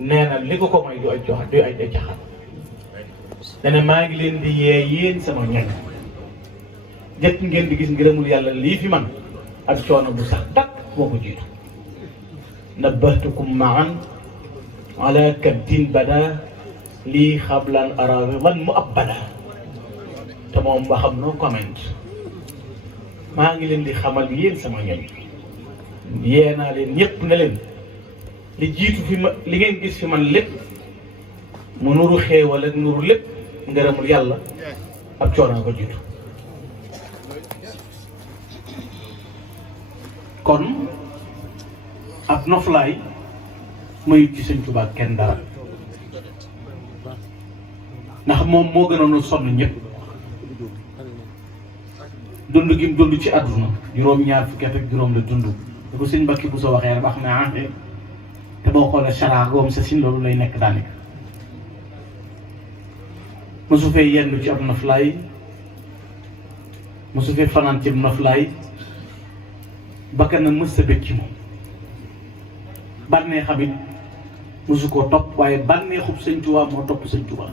nee na li ko may du ay jox du ay caxaan dana maa ngi leen di yee yéen sama ñoñ jëkk ngeen di gis ngërëmul yàlla lii fi man ak coono bu sax dakk moo ko jiitu nabbahtukum maan ala kaddin bada lii xablan arawe man mu ab bada te moom ba xam no comment maa ngi leen di xamal yéen sama ñoñ yee naa leen ñëpp ne leen li jiitu fi ma li ngeen gis fi man lépp mu nuru xéewal ak nuru lépp ngërëmul yàlla ak coono ko jiitu kon ab noflaay mayut ci Sëñ Tuubaa kenn dara ndax moom moo gënoon a sonn ñëpp dund gi mu dund ci àdduna juróom-ñaar fukki at ak juróom la dund da ko sëñ Mbàkke bu soo waxee rek wax na te boo xoolee chara goom sa sin loolu lay nekk daanaka mosu fee yendu ci ab noflaay mosu fee fanaan ci ab noflaay bakkan na mës sa bëgg ci moom bànnee xamit mosu koo topp waaye bànnee xub Sëñ Tuubaa moo topp Sëñ Tuubaa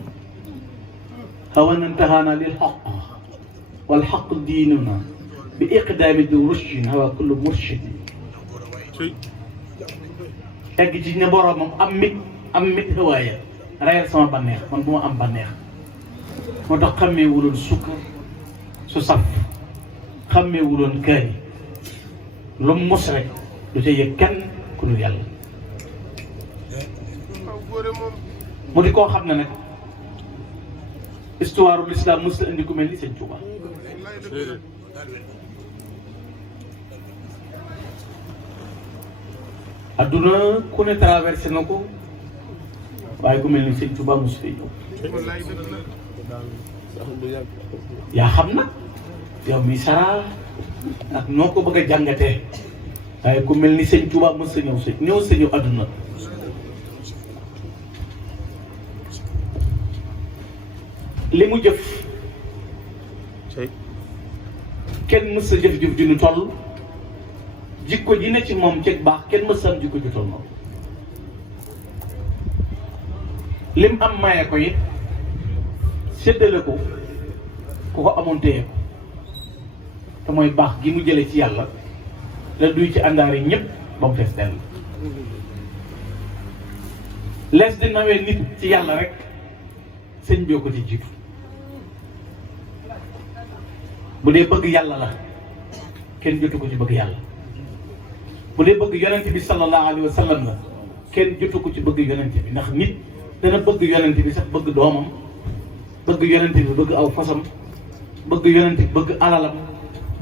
hawan intahaana lil xaq wal xaq diinuna bi iqdaami di rushdin hawa kullu murshidi egg ci ne boroomam am mit hawaaya rayal sama bànneex man bu ma am bànneex moo tax xammee wuloon sukkar su saf xammee wuloon kaani lu mu mos rek du ca yëg kenn ku dul yàlla mu di koo xam ne nag histoire u l'islam mos la indi ku mel ni Sëñ Tuubaa adduna ku ne traversé na ko waaye ku mel ni Sëñ Tuubaa mos fay ñëw yaa xam na yow mi sara ak noo ko bëgg a jàngatee waaye ku mel ni Sëñ Tuubaa mos sa ñëw adduna li mu jëf kenn mës sa jëf-jëf ju ñu toll jikko ji ne ci moom ceeg baax kenn mës sa am jikko ju toll moom lim am maye ko it séddale ko ku ko amoon téye ko te mooy baax gi mu jële ci yàlla la duy ci àndaar yi ñëpp ba mu fees dell lees di nawee nit ci yàlla rek sëñ bi ko ci jiitu bu dee bëgg yàlla la kenn jotu ko ci bëgg yàlla bu dee bëgg yonent bi sallallahu alayhi wa sallam la kenn jotu ko ci bëgg yonent bi ndax nit dana bëgg yonent bi sax bëgg doomam bëgg yonent bi bëgg aw fasam bëgg yonent bi bëgg alalam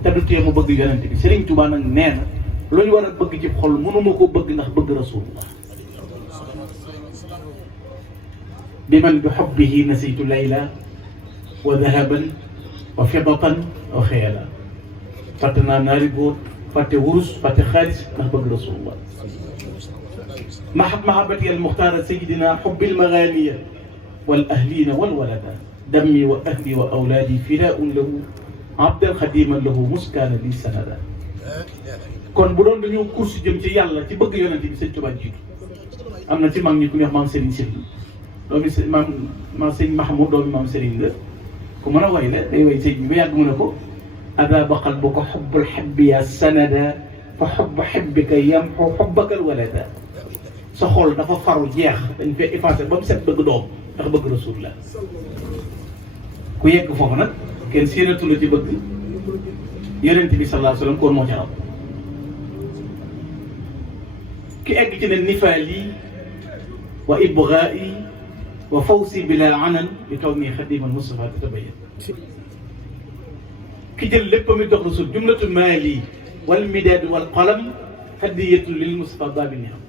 te du tee mu bëgg yonent bi Serigne Touba nag nee na lu ñu war a bëgg ci xol mënuma ko bëgg ndax bëgg rasulullah bi man bi hubbihi nasitu layla wa dahaban wa fiddatan wa xeela fàtte naa naari góor fàtte wurus fàtte xaalis ndax bëgg rasulullah mahabati al muxtaara sayidina xubbil maganiya wal ahlina wal walada dammi wa ahli wa awlaadi fidaun lahu abdan xadiman lahu muskaana li sanada kon bu doon dañoo course jëm ci yàlla ci bëgg yonente bi Sëñ Tuubaa jiitu am na ci mag ñi ku ñuy wax maam Serigne Sy doomi maam Sëñ Mahmoud doomi maam Serigne la ku mën a way la day way sëñ bi ba yàgg mu ne ko adaba qalbuka xubbul xibbi ya sanada fa xubbu xibbika yamxu xubbaka alwalada sa xol dafa faru jeex dañ fee effacé ba mu set bëgg doom ndax bëgg rasulullah ku yegg foofu nag kenn séenatu la ci bëgg yonent bi sallallahu alayhi wa sallam kon moo ci raw ki egg ci ne nifaali wa ibgaai wa fawsi bila anan bi taw nii xadimal Mustafa tatabayan ki jël lépp mi dox rasul jumlatu maali wal midaad wal qalam hadiyatu lil Mustafa baabi ni am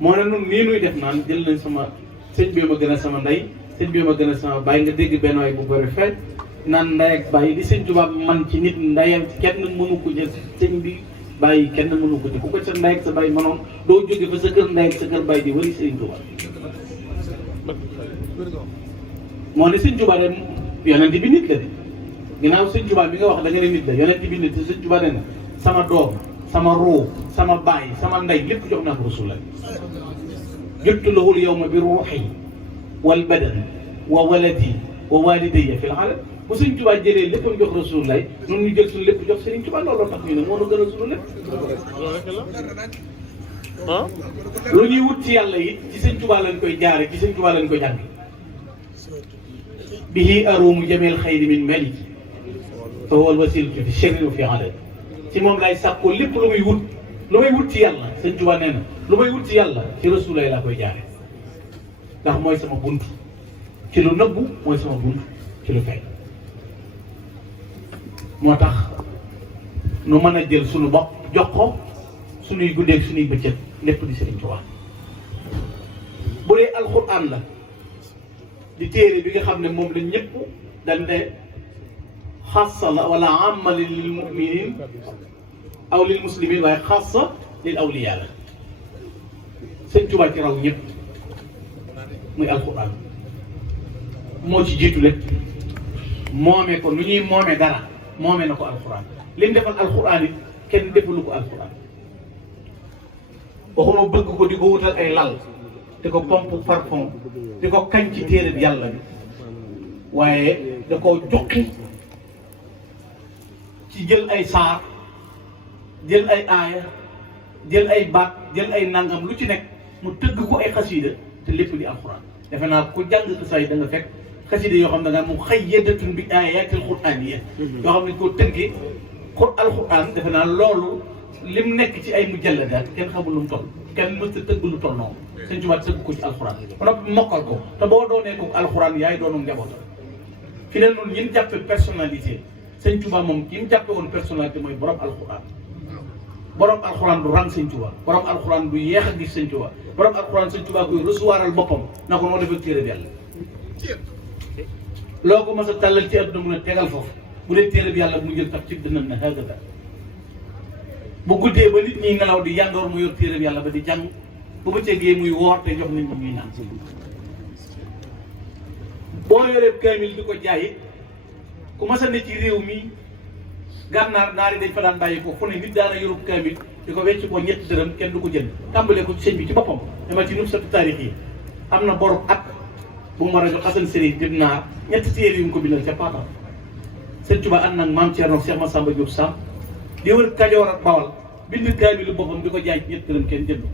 moo ne nun nii nuy def naan jël nañ sama sëñ bi ma gën a sama ndey sëñ bi ma gën a sama bàyyi nga dégg benn waay bu bëri fekk naan ndey ak bàyyi di Sëñ Tuubaa man ci nit ndeyam kenn mënu ko jël sëñ bi bàyyi kenn mënu ko ci ku ko sa ndey ak sa bàyyi mënoon doo jóge fa sa kër ndey ak sa kër bàyyi di wëri Sëñ Tuubaa moo ne Sëñ Tuubaa de yonent bi nit la de ginnaaw Sëñ Tuubaa bi nga wax da nga ne nit la yonent bi nit te Sëñ Tuubaa ne na sama doom sama ruu sama bàyyi sama ndey lépp jox naa ko Rasulullah juttu lahu al-yawma bi ruuhi wal badan wa waladi wa walidayya fil alam bu Sëriñ Tuubaa jëlee lépp jox Rasulullah noonu ñu jël suñu lépp jox Sëriñ Tuubaa looloo tax ñu ne moo nu gën a suñu lépp. lu ñuy wut ci yàlla it ci Sëriñ Tuubaa lañ koy jaare ci Sëriñ Tuubaa lañ koy jàng. bihi arumu jamil xayri min maliki fa huwa alwasilatu fi sharri wa fi alal ci moom laay sàkkoo lépp lu muy wut ci yàlla Sëriñ Tuubaa nee na lu may wut ci yàlla ci Rasulullah laa koy jaare ndax mooy sama bunt ci lu nëbbu mooy sama bunt ci lu feeñ moo tax nu mën a jël suñu bopp jox ko suñuy guddeeg suñuy bëccëg lépp di Sëriñ Tuubaa bu dee alxuraan la di téere bi nga xam ne moom la ñëpp dañ ne xassa la wala amma lil muminin aw lil muslimin waaye xassa lil awliya la Sëriñ Tuubaa ci raw ñëpp muy alxuraan moo ci jiitu lépp moomee ko lu ñuy moomee dara moomee na ko alxuraan li mu defal alxuraan it kenn defalu ko alxuraan waxuma bëgg ko di ko wutal ay lal di ko pompe parfum di ko kañ ci téere bi yàlla bi waaye da koo joxi ci jël ay saar jël ay aaya jël ay baat jël ay nangam lu ci nekk mu tëgg ko ay xasiida te lépp di alxuraan defe naa ku jàng xasaay da nga fekk xasida yoo xam ne da nga moom xayyadatun bi ayatil quraaniyya yoo xam ne ko tënkee alxuraan defe naa loolu lim nekk ci ay mujalladaat kenn xamul lu mu toll kenn mës a tëgg lu toll noonu Sëriñ Tuubaa tëgg ko ci alxuraan ba noppi mokkal ko te boo doonee ko alxuraan yaay doonu njabootam fi ne noonu ñi ñu jàppe personnalité Sëriñ Tuubaa moom ki mu jàppe woon personnalité mooy borom alxuraan borom alxuraan du rang Sëriñ Tuubaa borom alxuraan du yéex a gis Sëriñ Tuubaa borom alxuraan Sëriñ Tuubaa koy recevoiral boppam na ko noo defal téere bi yàlla loo ko mos a tàllal ci àdduna mun a tegal foofu bu dee téere bi yàlla mu jël taf ci dënam na hagada bu guddee ba nit ñi nelaw di yandoor mu yor téere bi yàlla ba di jàng bu bëccëgee muy woor te jox nit ñi ñuy naan boo yoree kaamil di ko jaay ku mas a ne ci réew mi gànnaar naari dañ fa daan bàyyi ko fu ne nit daana yorub kaamil di ko wecc ko ñetti dërëm kenn du ko jënd tàmbalee ko ci sëñ bi ci boppam dama ci nub satu taarix yi am na borub at bu mu war a jox Xasan Sëriñ dib naar ñetti téere yu mu ko bindal ca Paatal Sëñ Tuubaa ànd nag maam Thierno Cheikh Massamba Diop Samb di wër Kajoor ak Bawal bind kaamilu boppam di ko jaay ci ñetti dërëm kenn jënd ko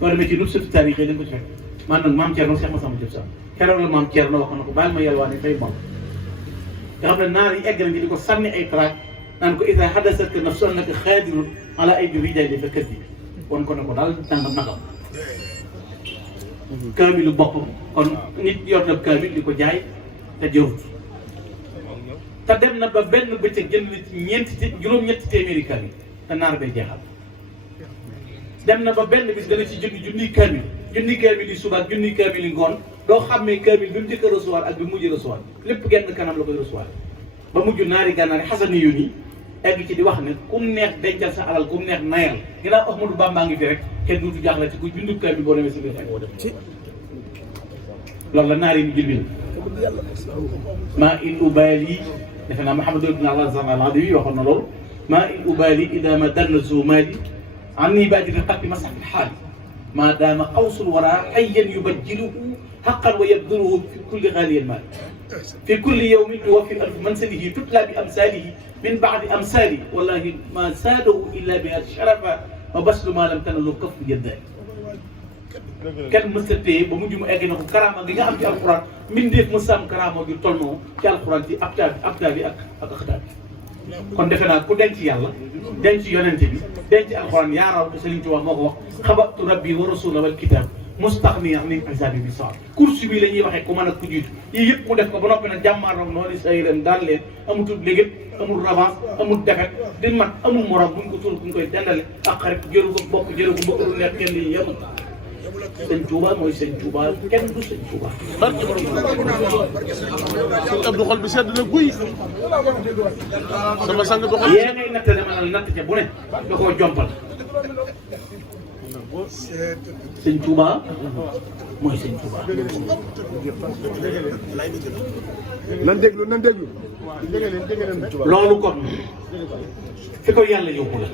boo demee ci nub satu taarix yi dañ ko ci fekk man nag maam Thierno Cheikh Massamba Diop Samb keroog la maam Thierno wax na ko baal ma yalwaane fay moom nga xam ne naar yi egg nañ di ko sànni ay traak naan ko isa hadasaka nafsu annaka xaadirun ala ay rijaali fa kër gi wan ko ne ko daal tàngam nakam kaamilu boppam kon nit yor na kaamil di ko jaay te jërut te dem na ba benn bëccëg jënd ci juróom-ñetti téeméeri kaamil te naar bay jeexal dem na ba benn bis dana ci junniy kaamil yi suba ak junniy kaamil yi ngoon doo xàmmee kaamil bi mu njëkk a recevoir ak bi mu mujj recevoir lépp genn kanam la koy recevoir ba mujj naari gànnaar xasani yu nii egg ci di wax ne kum neex dencal sa alal kum neex nayal ginnaaw Ahmadou Bamba ngi fi rek kenn duutu jaaxle ci ku bindu kaamil boo demee sa biir fekk loolu la naari ni jël maa in ubaali defe naa Mouhamadou ibn Allah al-Adawi waxoon na loolu maa in ubaali ida ma dannasu maali anni baadiri xatti masax fi xaali maa daama xawsul wara xayyan yubajjiluhu xaqan wa yabduruhu fi kulli xaaliyan maali fi kulli yawmin tuwaffi alf mansalihi tutla bi amsalihi min baadi amsali wallahi ma saadahu illa bi sharafa wa baslu ma lam tanalu kaf jëdda kenn mës a téye ba mujj mu egg na ko karaama gi nga am ci alxuraan mbindeef mës a am karaama gi tolloo ci alxuraan ci abta bi ak axta bi kon defe naa ku denc yàlla denc yonente bi denc alxuraan yaaraw te Sëriñ Tuubaa moo ko wax xabatu rabbi wa rasula wal kitab mustaxni min azabi bi saar course bi la ñuy waxee ku mën a ku jiitu yii yëpp mu def ko ba noppi nag jàmmaaram noonu say ren daal leen amutul léegi amul revanche amul defet di mat amul morom buñ ko tuul buñ koy dendale ak xarit jëru ko bokk jëru ko mbokk lu nekk kenn lii yemul Sëñ Tuubaa mooy Sëñ Tuubaa kenn du Sëñ Tuubaa. barke borom Sëñ Abdou xol bi sedd na guy sama sang bi xol yee ngay natt dama la natt ca bu ne da koo jompal Sëñ Tuubaa mooy Sëñ Tuubaa. nan déglu loolu kon fi ko yàlla yóbbu la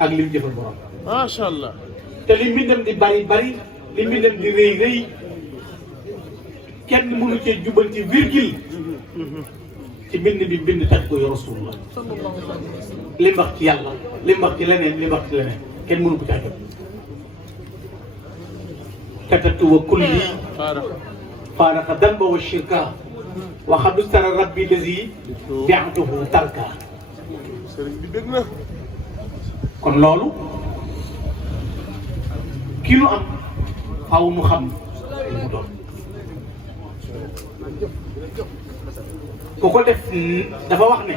ak li mu jëfal borom. macha allah. te li mbindam di bari li mbindam di rëy kenn mënu cee jubbanti virgule ci mbind bi mbind tag ko Rasulullah li mu wax ci yàlla li mu wax ci leneen li mu wax ci leneen kenn mënu ko caa jot katatu wa kulli faaraqa danba wa shirka wa xadustara rabbi lazi bi'atuhu tarka sëriñ bi dégg na kon loolu ki nu am faaw nu xam li mu doon ku ko def dafa wax ne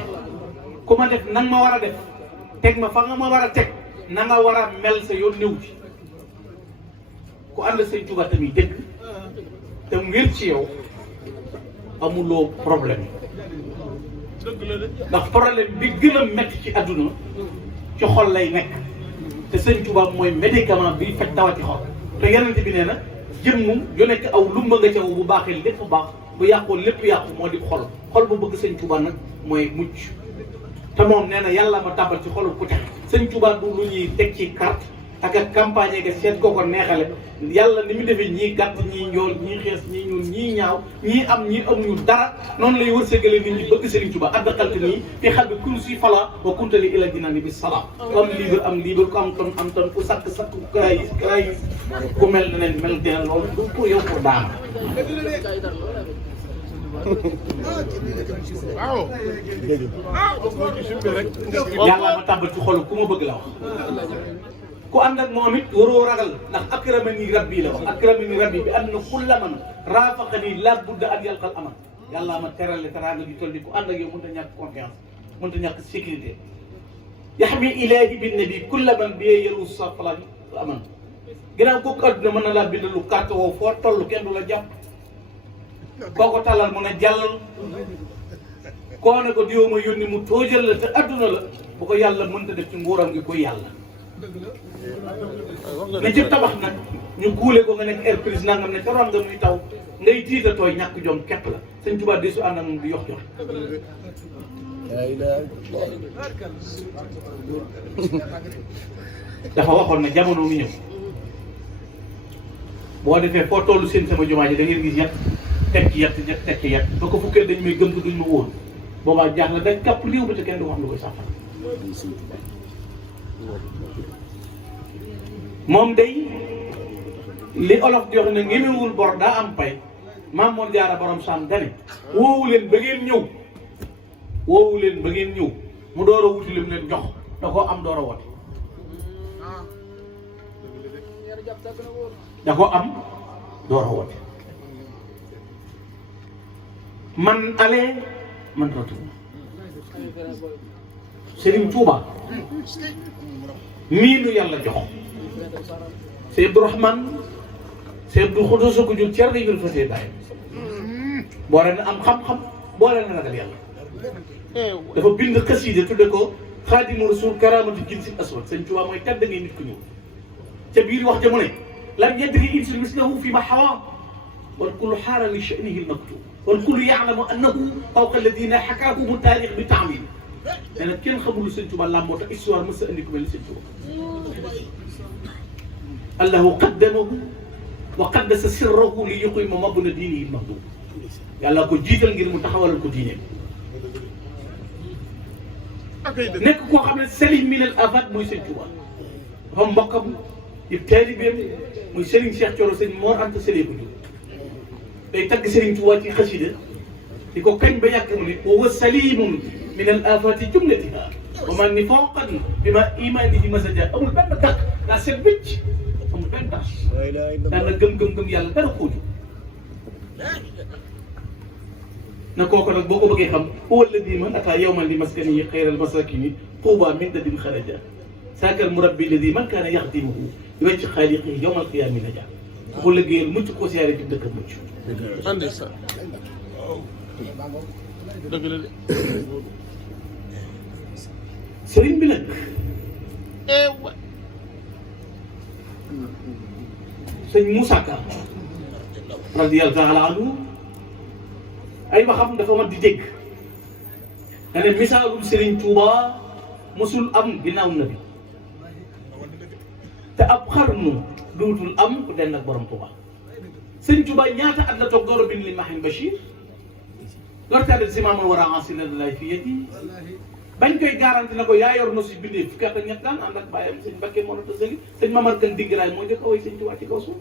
ku ma def nang ma war a def teg ma fa nga ma war a teg na nga war a mel sa yoon néew ci ku ànd Sëñ Tuubaa tamit dëgg te mu wér ci yow amuloo problème ndax problème bi gën a métti ci àdduna ci xol lay nekk te Sëñ Tuubaa mooy médicament bi faj tawati xol te Yonent bi nee na jëmm yu nekk aw lumba nga caw bu baaxee lépp baax bu yàqoo lépp yàqu moo di xol bu bëgg Sëñ Tuubaa nag mooy mucc te moom nee na yàlla ma tàbbal ci xolu ku tex Sëñ Tuubaa du lu ñuy teg ci carte ak ak campagne nga seet ko neexale yàlla ni mu defee ñii gàtt ñii njool ñii xees ñii ñuul ñii ñaaw ñii am ñii amuñu dara noonu lay wërsëgale nit ñi bëgg Sëriñ Tuubaa addaqalte nii fi xal bi kursi fala wa kuntali ila jinaani bi salaam ku am libre ku am ton ku sakk karaay ku mel ne mel dina loolu du pour yow pour daama waaw yàlla ma tàbbal ci xolu ku ma bëgg la wax ku ànd ak moom it waroo ragal ndax akramani rabbi la wax akramani rabbi bi anna kulla man raafaqani la budda an yalqal aman yàlla ma terale teraanga ju toll ni ku ànd ak yow mënut a ñàkk confiance mënut a ñàkk sécurité yaxmi ilahi bi nabi kulla man bi yelu sa fala aman ginnaaw kooku adduna mën na laa bind lu carte woo foo toll kenn du la jàpp koo ko talal mun a jàllal koo ne ko diwoo ma yónni mu toojal la te adduna la bu ko yàlla mënta def ci nguuram gi koy yàlla li ci tabax nag ñu kuule ko nga nekk air prise nangam ne ca ron nga muy taw ngay tiita tooy ñàkk jom képp la Sëñ Tuubaa di su ànd ak moom di yox jox dafa waxoon ne jamono mi ñëw boo defee foo tollu seen sama jumaa ji da ngeen gis yat teg ci yat teg ci yat ba ko fukkee dañ may gëm te duñ ma wóor boobaa jaax na dañ kàpp liiw bi te kenn du wax lu koy safara moom day li olof di wax ne ñemewul bor daa am pay Maam Mor Jaara borom Saam dane woowu leen ba ngeen ñëw mu door a wuti lim leen jox da koo am door a woote da koo am door a woote man ale man retourne Serigne Touba mii nu yàlla jox Sey Abdourahmane Sey Abdou Khoudous ko jur cer day jur fa see bàyyi boole na am xam-xam boole na ragal yàlla dafa bind xasida tudde ko Xaadimu Rasuul karaamatu jinsil aswad Sëñ Tuubaa mooy tedd ngay nit ku ñëw ca biir wax ja mu ne lam yadri insun mislahu fi ma xawaa wal kullu xaara li sha'nihi al-maktub wal kullu ya'lamu annahu fawqa alladina xakaahumu taarix bi taamil nee na kenn xamul lu Sëñ Tuubaa làmboo tax histoire mës a andi ku mel ni Sëñ Tuubaa allahu qaddamahu wa qaddasa sirrahu li yuqima mabna diinihi al-mahdum yàlla ko jiital ngir mu taxawalal ko diineem nekk koo xam ne salim min al afat muy Sëñ Tuubaa dafa mbokkam yëpp taalibeem muy Serigne Cheikh Thioro Sëñ Mor Anta Sali ko jóg day tagg Serigne Touba ci xasida di ko kañ ba yàgg mu ne wa huwa salimun min al afati jumlatiha wa man nifaqan bima imanihi masaja amul benn dàq daa seet wécc amul benn dàq daan na gëm yàlla dara koo jóg na kooku nag boo ko bëggee xam huwa alladi man ataa yawman li maskanihi xayral masakini tuuba min dadin xaraja saakal murabbi alladi man kaana yaxdimuhu bi wajhi xaaliqihi yawmal qiyaami naja bu liggéeyal mucc ko siyaare ci dëkk mucc andi sa dëgg la de sëriñ bi nag sëñ Moussa Ka radiyallahu taala anhu ay waxam dafa mat di dégg nga ne misaalul Serigne Touba mosul am ginnaaw na bi te ab xarnu duutul am ku den ak borom Touba sëñ Touba ñaata at la toog door a bind li Mahin Bachir lortaade simaamul war a ansila lay fi yet yi bañ koy garanti na ko yaa yor no si bindee fukki at ak ñett daan ànd ak bàyyam sëñ Mbakke moo nata sëli sëñ Mamar Kan Dingiraay moo jëkk a way sëñ Touba ci kaw suuf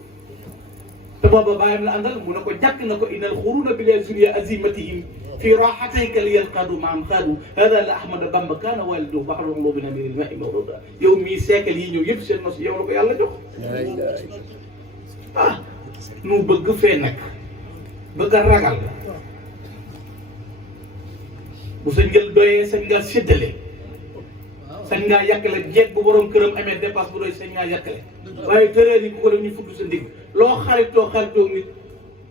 te booba bàyyam la àndal mu ne ko jàkk na ko inal xuruna bi leen suriya azimatihim في راحتيك لينقادوا معهم خادوا هذا لأحمد بامبا كان والده بحر الله بن أمير الماء مورودا يومي ساكل ينيو يبسي النص يولو يالا جوخ نو bëgg fee nag bëgg a ragal bu sa njël doyee sañ ngaa séddale sañ ngaa yàkkale jeeg bu borom këram amee dépasse bu doy sañ ngaa yàkkale waaye tëree yi ku ko def ñu fudd sa ndig loo xaritoo nit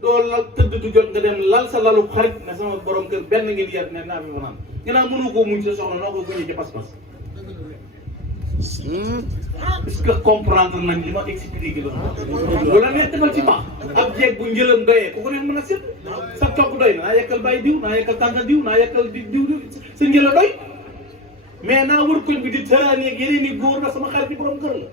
doo lal tëdd du jot nga dem lal sa lalu xarit ne sama borom kër benn ngeen yar ne naa fi fanaan ginnaaw mënu koo muñ sa soxla noo ko guñee ci pas-pas est-ce que comprendre nañ li ma expliqué la bu la neex defal ci baax ab jeeg bu njëlam doyee ku ko ne mën a set sa togg doy na naa yekkal bàyyi diw naa yekkal tànta diw naa yekkal diw sa njëla doy mais naa wër koñ bi di tëraani ak yeneen i góor na sama xarit bi borom kër la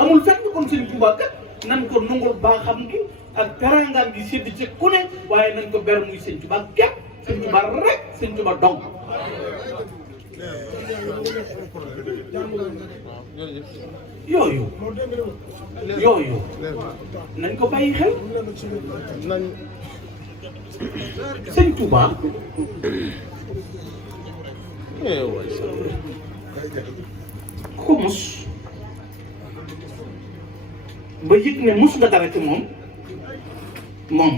amul fenn kon seen Tuubaa kat nan ko nungul baaxam gi ak teraangaan gi sédd ci ku ne waaye nañ ko ber muy sëñ Tuubaa képp sëñ Tuubaa rek sëñ Tuubaa dong yooyu nañ ko bàyyi xel sëñ Tuubaa ko mus ba yëg ne mus nga dara ci moom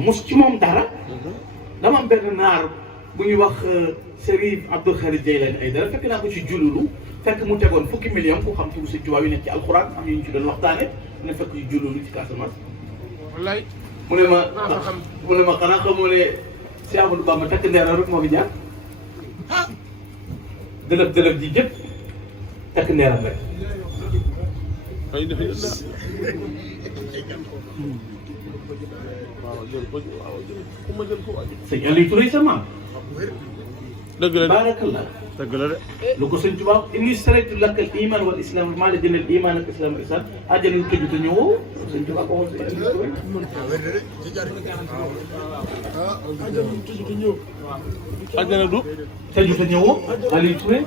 mus ci moom dara dama am benn naar bu ñuy wax Serif Abdul Xaadir Jaylaani ay dara fekk naa ko ci jululu fekk mu tegoon fukki million ku xam turu Sëñ Tuubaa yu nekk ci alxuraan am ñu ci doon waxtaane ne fekk ci jululu ci Casamance wallaay mu ne ma xanaa xamoo ne si Amadou Bamba takk ndeeram rek moo fi jaar dëlëb ji jëpp takk ndeeram rek sëñ Aliou Touré sa maam dëgg la baarakallah dëgg la de lu ko sëñ Tuubaa inni staraytu laka al iman wal islam maa la jëndal iman ak islam ihsan àjjana lu tëju te ñëwoo sëñ Tuubaa ko waxoon sëñ Aliou Touré àjjana du tëju te ñëwoo Aliou Touré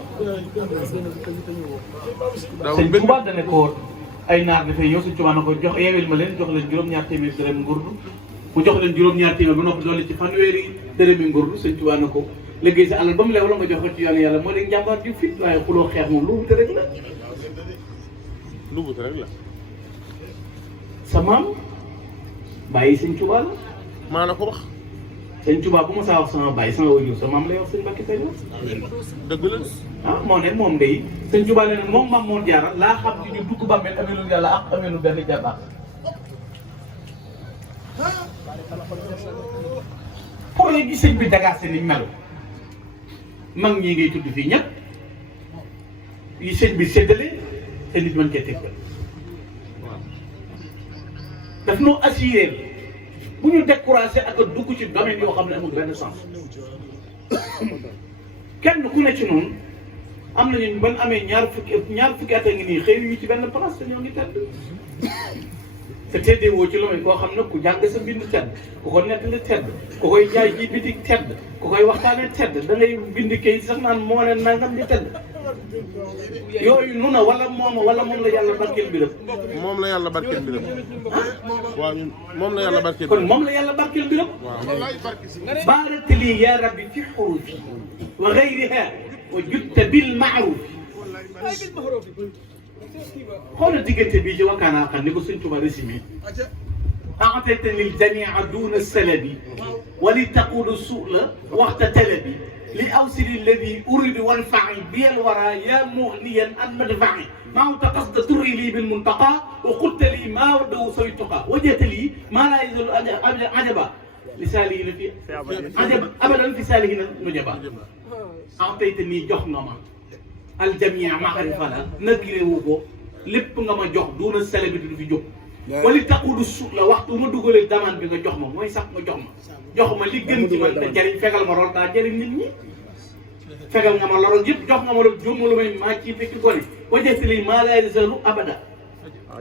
sëñ Tuubaa dane ko ay naar dafay ñëw sëñ Tuubaa na ko jox yeewil ma leen jox leen juróom-ñaar téeméer dërëm ngurdu mu jox leen juróom-ñaar téeméer ba noppi doole ci fanweeri dërëmi ngurdu sëñ Tuubaa na ko liggéey sa alal ba mu leew la nga jox ko ci yoonu yàlla moo leen njàmbaar ju fit waaye xuloo xeex moom lu wute rek la sa maam bàyyi sëñ Tuubaa la maa la ko wax sëñ Tuubaa bu ma saa wax sama bàyyi sama wajur sa maam lay wax sëñ Mbàkke Kajoor dëgg la moo ne moom day sëñ Tuubaa ne moom maam moo jaara laa xam ci ñu dugg bàmmeel ameelu yàlla ak ameelu benn jabaar pour léegi sëñ bi dagaase ni mel mag ñii ngay tudd fii ñëpp yi sëñ bi séddale te nit mën cee tegtal daf noo assuré bu ñu découragé ak a dugg ci domaine yoo xam ne amul benn sens kenn ku ne ci noonu am nañu ban amee ñaar fukki at a ngi nii xëy ñu ci benn place te ñoo ngi tedd te teddee woo ci lu may koo xam ne ku jàng sa mbind tedd ku ko nettali tedd ku koy jaay ji bitik tedd ku koy waxtaane tedd da ngay bind kayit sax naan moo ne nangam di tedd yooyu nu na wala moom la yàlla barkeel mbiram moom la yàlla barkeel mbiram waaw ñun moom la yàlla barkeel kon moom la yàlla barkeel mbiram baarak lii yaa rabbi fi xurufi wa gayriha wa jutta bil maaruf xoolal diggante bii ci wakkaanaa xam ni ko Sëñ Tuubaa résumé أعطيتني الجميع دون السلب ولتقول السؤل وقت طلبي لأوصل الذي أريد وانفعي بي الورى يا مغنيا عن مدفعي ما قصد تري لي بالمنتقى وقلت لي ما وده سويتقى وجدت لي ما لا يزال عجبا لسالي في عجب أبدا في سالي نجبا أعطيتني جهنما الجميع معرفة لا نجري وبو lépp nga ma jox doona sele bi du fi jóg wali taqudu suuf la waxtu ma dugalee demande bi nga jox ma mooy sax nga jox ma li gën ci man te jëriñ fegal ma lool daa jëriñ nit ñi fegal nga ma lool yëpp jox nga ma lool jóom lu may maa ci fekki gone wajatili maa laa yazalu abada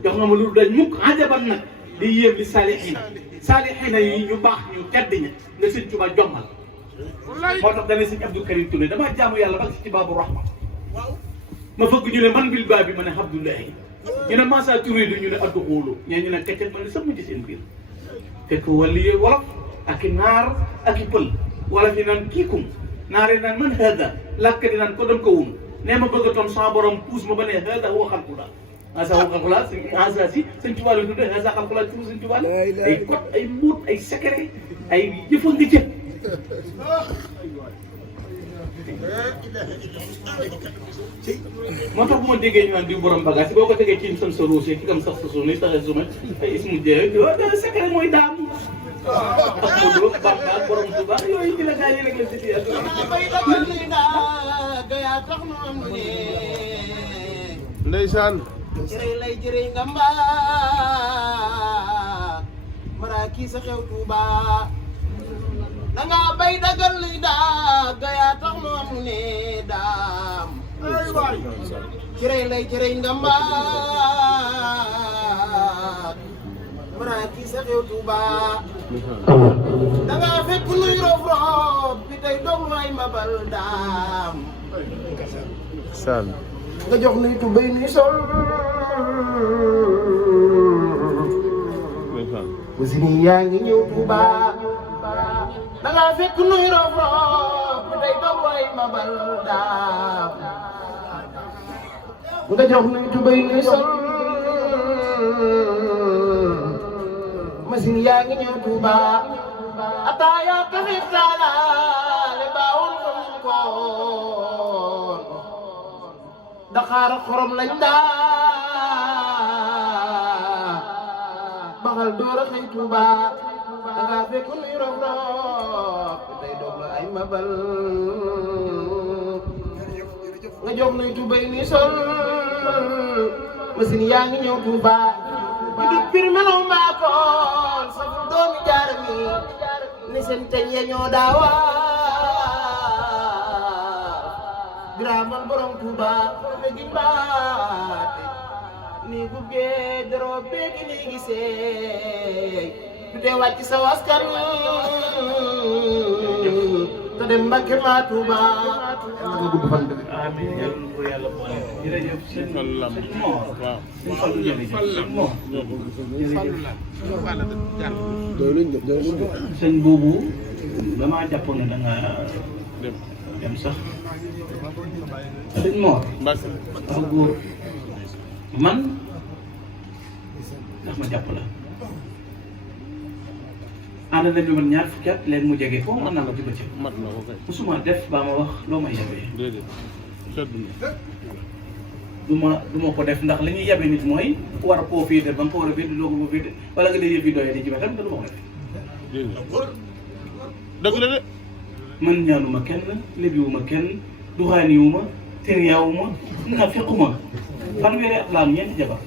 jox nga ma lu dañ mukk ajaban nag di yéem li saalixiina yi ñu baax ñu tedd ña nga sëñ Tuubaa jommal moo tax dane sëñ Abdou Karim Touré damaa jaamu yàlla ba ci baabu rahma ma fëgg ñu ne man bil baa bi ma ne Abdoulahi ñu ne Massa Touré du ñu ne addu xoolu ñee ñu ne keccat ma ne sëpp ci seen biir fekk wàllu yee wolof ak i naar ak i pël wala fi naan kiikum naare naan man hada làkk di naan ko dem ko wum nee ma bëgg a toon sama borom puus ma ba ne hada huwa xalqullah asa huwa xalqullah asa si sëñ Tuubaa la tudde asa xalqullah turu sëñ Tuubaa la ay kot ay muut ay secret ay jëfa nga jëf moo tax bu ma déggee ñu naan di borom bagage boo ko tegee ci sam sa roose ki kam sax sa suuf ni saxee suma ay ismu jeex secret mooy daam ak mu dóor bàkkaar borom Tuuba yooyu ci la gaa yi rek la si ndeysaan jërëy lay jërëy nga mbaa mara kii sa xew Tuuba danga bay dagal li daa gaya tax nu am ne daam jërëy lay jërëy nga mbaa mara kii sa xew Tuuba danga fekk nuy rof rof bi tey doom ay mabal daam saan nga jox nuy tubéy nuy sol wasini yaa ngi ñëw Tuuba danga fekk nuy rof rof bi tey doom ay mabal daam nga jox nuy tubéy nuy sol machine yaa ngi ñëw Tuuba ataaya taxit taalaale baawul xamuñ koon Dakar xorom lañ daa baxal door a xëy Tuuba danga fekk nuy rof rof tey doog la ay mabal nga jox nuy tubéy nuy sol machine yaa ngi ñëw Tuuba di du pir melaw maakoon saful doomi jaar mi ni seen teñ ya ñoo daawa biraamal borom Tuuba be gi mbaate ni guggee doroo beegi ni gisee du dee wàcc sa waskan te dem Mbàkke maa Tuuba nga gudd fan dëgg amiin yàlla na ko yàlla boole jërëjëf sëñ Fallam Mor waaw sëñ Fallu jërëjëf sëñ Mor jërëjëf sëñ boobu damaa jàppoon ne da nga dem sax sëñ Mor Mbacke wax góor man ndax ma jàpp la ànd nañu man ñaar fukki at léegi mu jege foofu mën naa ko ci bëccëg mat na ko kay musuma def ba ma wax loo may yabee déedéet sedd na du ma ko def ndax li ñuy yabe nit mooy war koo féete ba nga ko war a féete doo ko féete wala nga dee yëf yi doyee di ci wetam te du ma ko def déedéet dëgg la de man ñaanuma kenn lebiwuma kenn duxaaniwuma tériyaawuma nafiquma fanweeri at laa am ñeenti jabar